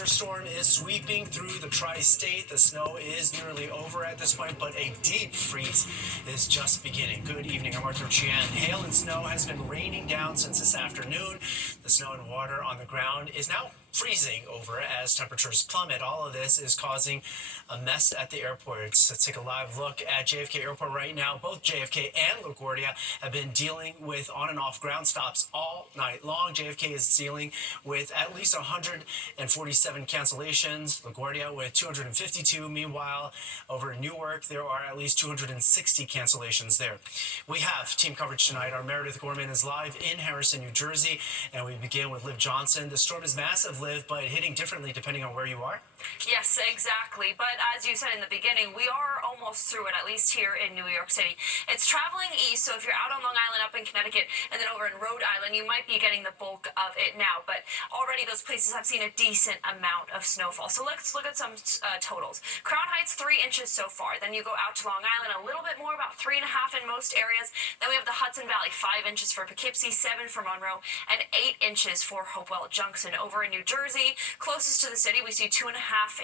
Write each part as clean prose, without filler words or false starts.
winter storm is sweeping through the tri-state. The snow is nearly over at this point, but a deep freeze is just beginning. Good evening, I'm Arthur Chian. Hail and snow has been raining down since this afternoon. The snow and water on the ground is now freezing over as temperatures plummet. All of this is causing a mess at the airports. Let's take a live look at JFK Airport right now. Both JFK and LaGuardia have been dealing with on and off ground stops all night long. JFK is dealing with at least 147 cancellations. LaGuardia with 252. Meanwhile, over in Newark, there are at least 260 cancellations there. We have team coverage tonight. Our Meredith Gorman is live in Harrison, New Jersey, and we begin with Liv Johnson. The storm is massive, Liv, but hitting differently depending on where you are. Yes, exactly. But as you said in the beginning, we are almost through it, at least here in New York City. It's traveling east, so if you're out on Long Island, up in Connecticut, and then over in Rhode Island, you might be getting the bulk of it now. But already those places have seen a decent amount of snowfall. So let's look at some totals. Crown Heights, 3 inches so far. Then you go out to Long Island, a little bit more, about 3.5 in most areas. Then we have the Hudson Valley, 5 inches for Poughkeepsie, 7 for Monroe, and 8 inches for Hopewell Junction. Over in New Jersey, closest to the city, we see 2.5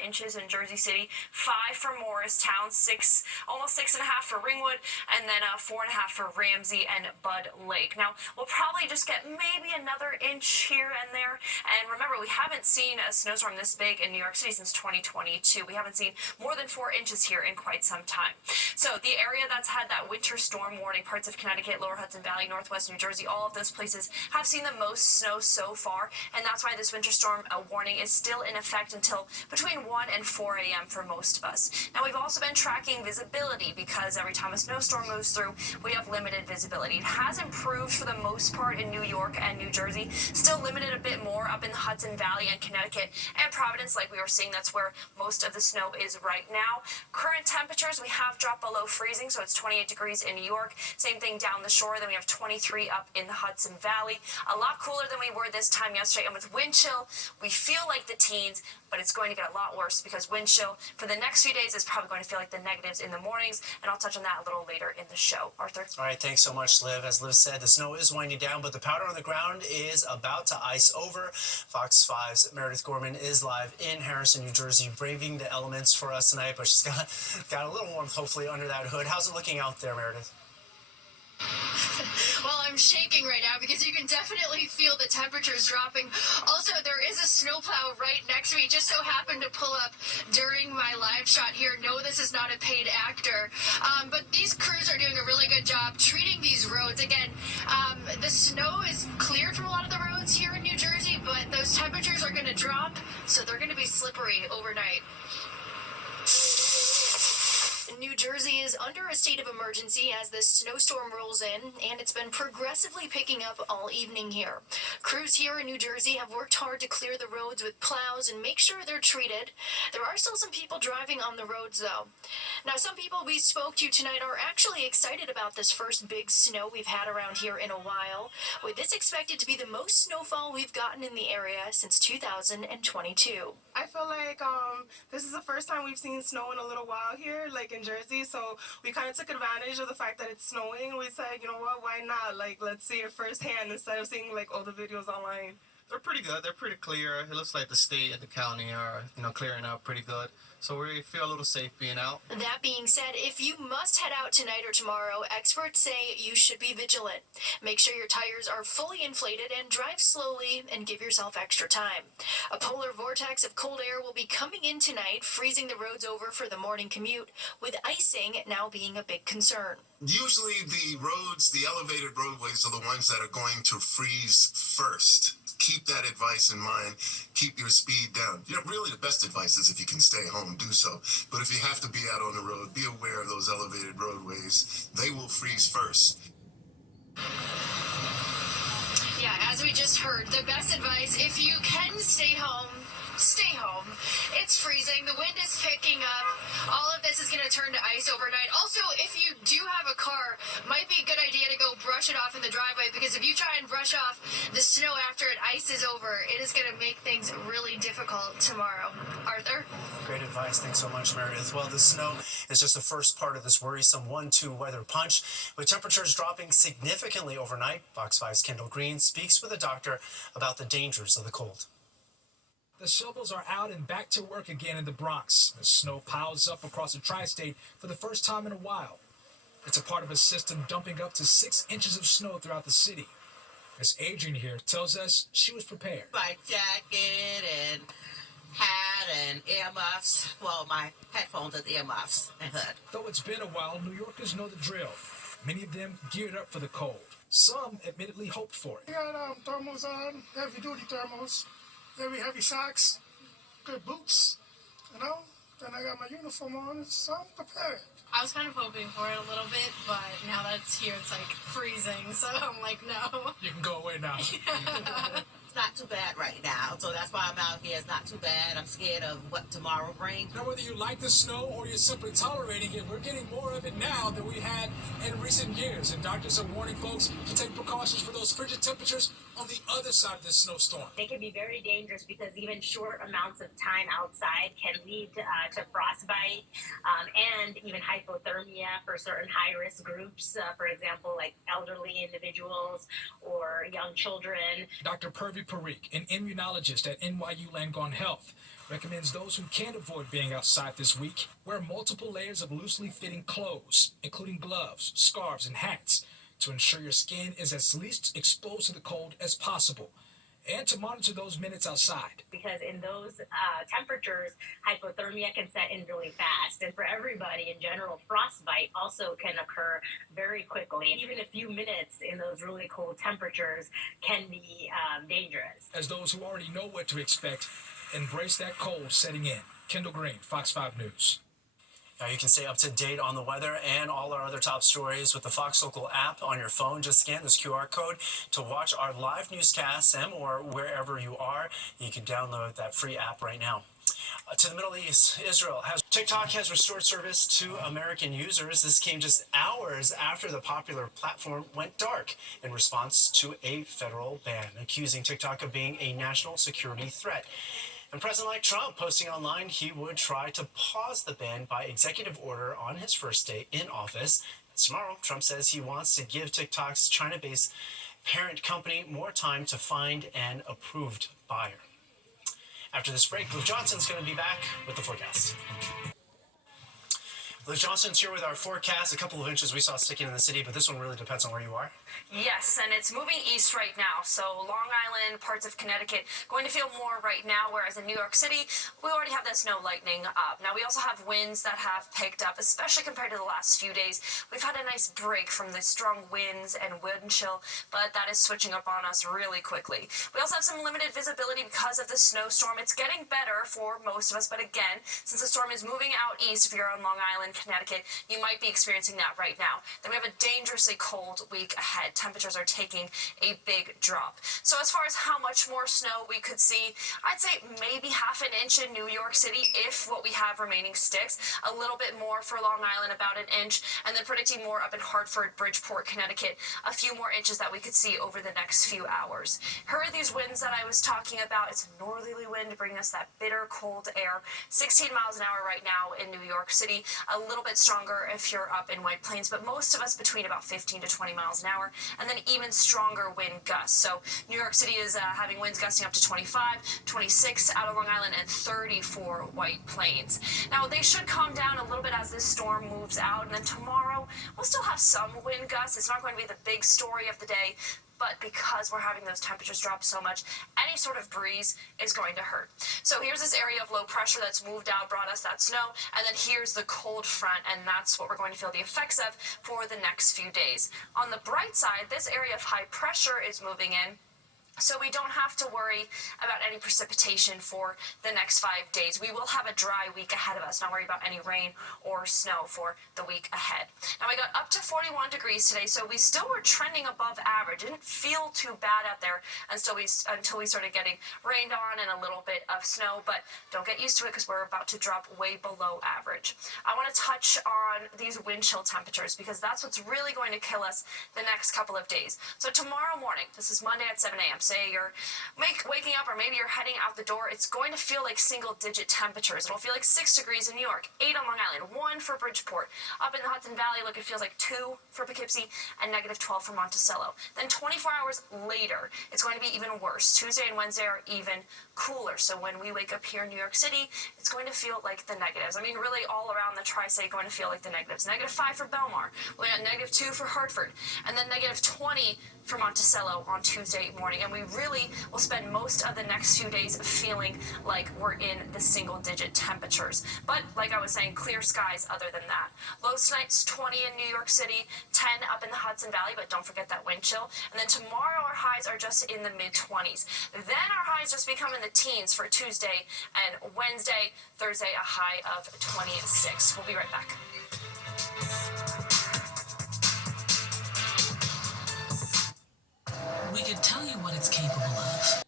inches in Jersey City, 5 for Morristown, 6, almost 6.5 for Ringwood, and then 4.5 for Ramsey and Bud Lake. Now, we'll probably just get maybe another inch here and there. And remember, we haven't seen a snowstorm this big in New York City since 2022. We haven't seen more than 4 inches here in quite some time. So the area that's had that winter storm warning, parts of Connecticut, Lower Hudson Valley, Northwest New Jersey, all of those places have seen the most snow so far. And that's why this winter storm warning is still in effect until between 1 and 4 a.m. for most of us. Now, we've also been tracking visibility because every time a snowstorm moves through, we have limited visibility. It has improved for the most part in New York and New Jersey, still limited a bit more up in the Hudson Valley and Connecticut and Providence, like we were seeing. That's where most of the snow is right now. Current temperatures, we have dropped below freezing, so it's 28 degrees in New York. Same thing down the shore. Then we have 23 up in the Hudson Valley. A lot cooler than we were this time yesterday. And with wind chill, we feel like the teens, but it's going to get a lot worse because wind chill for the next few days is probably going to feel like the negatives in the mornings, and I'll touch on that a little later in the show. Arthur? All right, thanks so much, Liv. As Liv said, the snow is winding down, but the powder on the ground is about to ice over. Fox 5's Meredith Gorman is live in Harrison, New Jersey, braving the elements for us tonight, but she's got a little warmth, hopefully, under that hood. How's it looking out there, Meredith? Well, I'm shaking right now because you can definitely feel the temperatures dropping. Also, there is a snowplow right next to me. Just so happened to pull up during my live shot here. No, this is not a paid actor. But these crews are doing a really good job treating these roads. Again, the snow is cleared from a lot of the roads here in New Jersey, but those temperatures are going to drop, so they're going to be slippery overnight. New Jersey is under a state of emergency as this snowstorm rolls in, and it's been progressively picking up all evening here. Crews here in New Jersey have worked hard to clear the roads with plows and make sure they're treated. There are still some people driving on the roads, though. Now, some people we spoke to tonight are actually excited about this first big snow we've had around here in a while, with this expected to be the most snowfall we've gotten in the area since 2022. I feel like this is the first time we've seen snow in a little while here, like in Jersey, so we kind of took advantage of the fact that it's snowing, and we said, you know what, why not? Like, let's see it firsthand instead of seeing like all the videos online. They're pretty good. They're pretty clear. It looks like the state and the county are, clearing out pretty good. So we feel a little safe being out. That being said, if you must head out tonight or tomorrow, experts say you should be vigilant. Make sure your tires are fully inflated and drive slowly and give yourself extra time. A polar vortex of cold air will be coming in tonight, freezing the roads over for the morning commute, with icing now being a big concern. Usually the roads, the elevated roadways are the ones that are going to freeze first. Keep that advice in mind. Keep your speed down. Really the best advice is if you can stay home, do so. But if you have to be out on the road, be aware of those elevated roadways. They will freeze first. Yeah, as we just heard, the best advice, if you can stay home, stay home. It's freezing. The wind is picking up. All of this is going to turn to ice overnight. Also, if you do have a car, might be a good idea to go brush it off in the driveway, because if you try and brush off the snow after it ices over, it is going to make things really difficult tomorrow. Arthur? Great advice. Thanks so much, Meredith. Well, the snow is just the first part of this worrisome 1-2 weather punch. With temperatures dropping significantly overnight, Fox 5's Kendall Green speaks with a doctor about the dangers of the cold. The shovels are out and back to work again in the Bronx. The snow piles up across the tri-state for the first time in a while. It's a part of a system dumping up to 6 inches of snow throughout the city. Miss Adrian here tells us she was prepared. My jacket and hat and earmuffs. Well, my headphones and earmuffs and hood. Though it's been a while, New Yorkers know the drill. Many of them geared up for the cold. Some admittedly hoped for it. I got thermals on, heavy-duty thermals, very heavy socks, good boots, you know. Then I got my uniform on, so I'm prepared. I was kind of hoping for it a little bit, but now that it's here, it's like freezing, so I'm like, no. You can go away now. It's not too bad right now, so that's why I'm out here. It's not too bad. I'm scared of what tomorrow brings. Now, whether you like the snow or you're simply tolerating it, we're getting more of it now than we had in recent years. And doctors are warning folks to take precautions for those frigid temperatures on the other side of this snowstorm. They can be very dangerous because even short amounts of time outside can lead to frostbite and even hypothermia for certain high-risk groups, for example, like elderly individuals or young children. Dr. Purvi Parikh, an immunologist at NYU Langone Health, recommends those who can't avoid being outside this week wear multiple layers of loosely fitting clothes, including gloves, scarves, and hats, to ensure your skin is as least exposed to the cold as possible, and to monitor those minutes outside. Because in those temperatures, hypothermia can set in really fast. And for everybody in general, frostbite also can occur very quickly. Even a few minutes in those really cold temperatures can be dangerous. As those who already know what to expect, embrace that cold setting in. Kendall Green, Fox 5 News. Now you can stay up to date on the weather and all our other top stories with the Fox Local app on your phone. Just scan this QR code to watch our live newscasts and or wherever you are. You can download that free app right now. To the Middle East, TikTok has restored service to American users. This came just hours after the popular platform went dark in response to a federal ban, accusing TikTok of being a national security threat. And President-elect Trump posting online he would try to pause the ban by executive order on his first day in office. Tomorrow, Trump says he wants to give TikTok's China-based parent company more time to find an approved buyer. After this break, Liv Johnson's going to be back with the forecast. Liv Johnson's here with our forecast. A couple of inches we saw sticking in the city, but this one really depends on where you are. Yes, and it's moving east right now. So Long Island, parts of Connecticut, going to feel more right now, whereas in New York City, we already have that snow lightning up. Now, we also have winds that have picked up, especially compared to the last few days. We've had a nice break from the strong winds and wind chill, but that is switching up on us really quickly. We also have some limited visibility because of the snowstorm. It's getting better for most of us, but again, since the storm is moving out east, if you're on Long Island, Connecticut, you might be experiencing that right now. Then we have a dangerously cold week ahead. Temperatures are taking a big drop. So as far as how much more snow we could see, I'd say maybe half an inch in New York City if what we have remaining sticks. A little bit more for Long Island, about an inch, and then predicting more up in Hartford, Bridgeport, Connecticut, a few more inches that we could see over the next few hours. Here are these winds that I was talking about. It's a northerly wind bringing us that bitter cold air. 16 miles an hour right now in New York City. A little bit stronger if you're up in White Plains, but most of us between about 15 to 20 miles an hour, and then even stronger wind gusts. So New York City is having winds gusting up to 25, 26 out of Long Island, and 30 for White Plains. Now, they should calm down a little bit as this storm moves out, and then tomorrow we'll still have some wind gusts. It's not going to be the big story of the day, but because we're having those temperatures drop so much, any sort of breeze is going to hurt. So here's this area of low pressure that's moved out, brought us that snow, and then here's the cold front, and that's what we're going to feel the effects of for the next few days. On the bright side, this area of high pressure is moving in, so we don't have to worry about any precipitation for the next 5 days. We will have a dry week ahead of us, not worry about any rain or snow for the week ahead. Now, we got up to 41 degrees today, so we still were trending above average. It didn't feel too bad out there until we started getting rained on and a little bit of snow, but don't get used to it because we're about to drop way below average. I want to touch on these wind chill temperatures because that's what's really going to kill us the next couple of days. So tomorrow morning, this is Monday at 7 a.m., say you're waking up, or maybe you're heading out the door, it's going to feel like single-digit temperatures. It'll feel like 6 degrees in New York, 8 on Long Island, 1 for Bridgeport. Up in the Hudson Valley, look, it feels like 2 for Poughkeepsie and -12 for Monticello. Then 24 hours later, it's going to be even worse. Tuesday and Wednesday are even cooler. So when we wake up here in New York City, it's going to feel like the negatives. I mean, really all around the tri-state going to feel like the negatives. -5 for Belmar. We got -2 for Hartford. And then -20 for Monticello on Tuesday morning. And we really will spend most of the next few days feeling like we're in the single-digit temperatures. But like I was saying, clear skies other than that. Lows tonight's 20 in New York City, 10 up in the Hudson Valley, but don't forget that wind chill. And then tomorrow our highs are just in the mid-20s. Then our highs just become in the teens for Tuesday and Wednesday. Thursday, a high of 26. We'll be right back. We can tell you what it's capable of.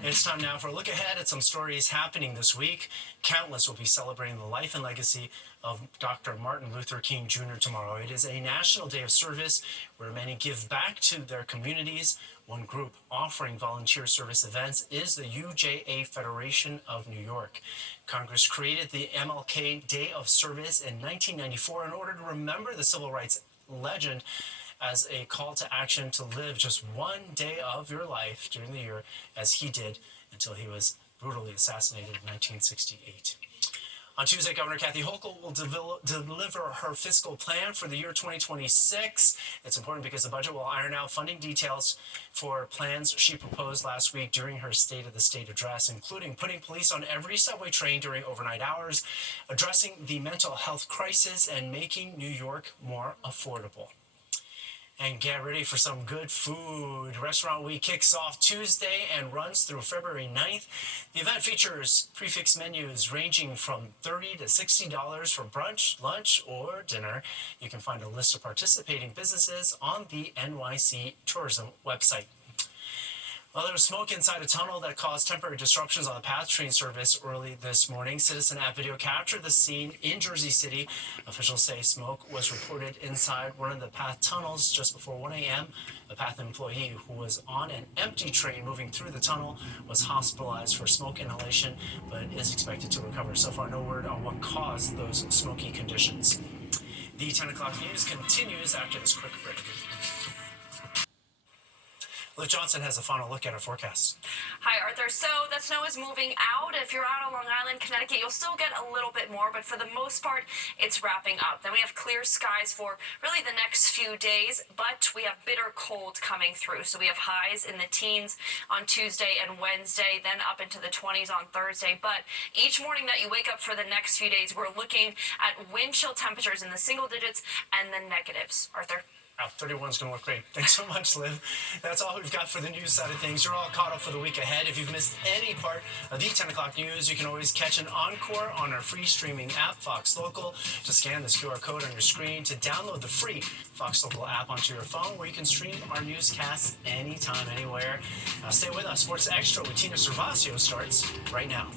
It's time now for a look ahead at some stories happening this week. Countless will be celebrating the life and legacy of Dr. Martin Luther King Jr. tomorrow. It is a national day of service where many give back to their communities. One group offering volunteer service events is the UJA Federation of New York. Congress created the MLK Day of Service in 1994 in order to remember the civil rights legend as a call to action to live just one day of your life during the year as he did until he was brutally assassinated in 1968. On Tuesday, Governor Kathy Hochul will deliver her fiscal plan for the year 2026. It's important because the budget will iron out funding details for plans she proposed last week during her State of the State address, including putting police on every subway train during overnight hours, addressing the mental health crisis, and making New York more affordable. And get ready for some good food. Restaurant Week kicks off Tuesday and runs through February 9th. The event features prefix menus ranging from $30 to $60 for brunch, lunch, or dinner. You can find a list of participating businesses on the NYC Tourism website. Well, there was smoke inside a tunnel that caused temporary disruptions on the PATH train service early this morning. Citizen App video captured the scene in Jersey City. Officials say smoke was reported inside one of the PATH tunnels just before 1 a.m. A PATH employee who was on an empty train moving through the tunnel was hospitalized for smoke inhalation, but is expected to recover. So far, no word on what caused those smoky conditions. The 10 o'clock news continues after this quick break. Liv Johnson has a final look at our forecast. Hi, Arthur. So the snow is moving out. If you're out on Long Island, Connecticut, you'll still get a little bit more, but for the most part, it's wrapping up. Then we have clear skies for really the next few days, but we have bitter cold coming through. So we have highs in the teens on Tuesday and Wednesday, then up into the 20s on Thursday. But each morning that you wake up for the next few days, we're looking at wind chill temperatures in the single digits and the negatives. Arthur? 31 is going to look great. Thanks so much, Liv. That's all we've got for the news side of things. You're all caught up for the week ahead. If you've missed any part of the 10 o'clock news, you can always catch an encore on our free streaming app, Fox Local. Just scan this QR code on your screen to download the free Fox Local app onto your phone, where you can stream our newscasts anytime, anywhere. Stay with us. Sports Extra with Tina Servasio starts right now.